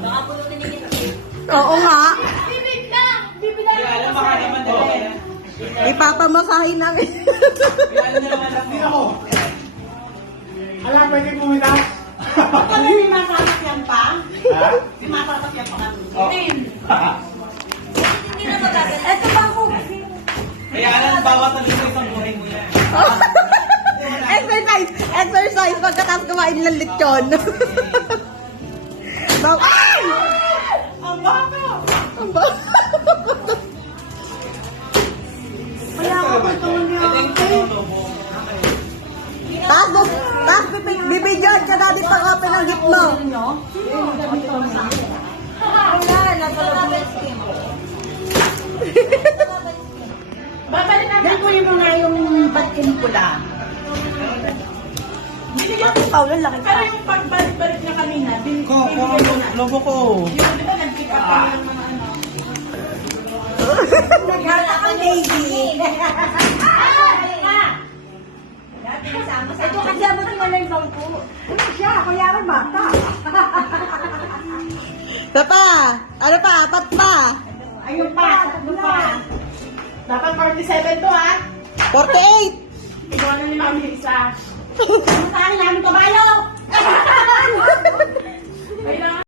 Baka pulutin ni Kitty. Oo nga. Bibig lang! Bibig lang! Kaya alam, baka naman daw yan. Ipapamasahin namin. Kaya alam na naman lang Tingnan mo. Alam, pwede pumitas. Ano yung masasakyan pa? Ha? Yung masasakyan pa kami. Oh. Hindi na magagal. Ito ba ako? Kaya alam, bawat na dito isang buhay mo yan. Exercise! Exercise! Pagkatapos kumain ng lechon. Ay! Ang baka! Ang ba- Kaya ako pagtawag niya. Ito yung tumutubo. Tapos, bibidyoan ka natin pag-open ng gift mo. Wala, nagpalabas skin. Babalik natin. Kunin mo nga yung batkin pula. Binigyan ko Paul, ang laki pa. Pero yung pagbalik-balik na kanina, binigyan ko na. Lobo ko. Yung di ba nag-pick up kami ng mga ano? Nag-hata kang baby. Ito kasi abot mo lang bangko. Ano siya? Kuyaran bata. Isa pa! Ano pa? Apat pa! Ayun pa, tatlo pa. Dapat 47 to ha. 48! Ikaw na ni Mami isa. Saan namin kabayo? Kailangan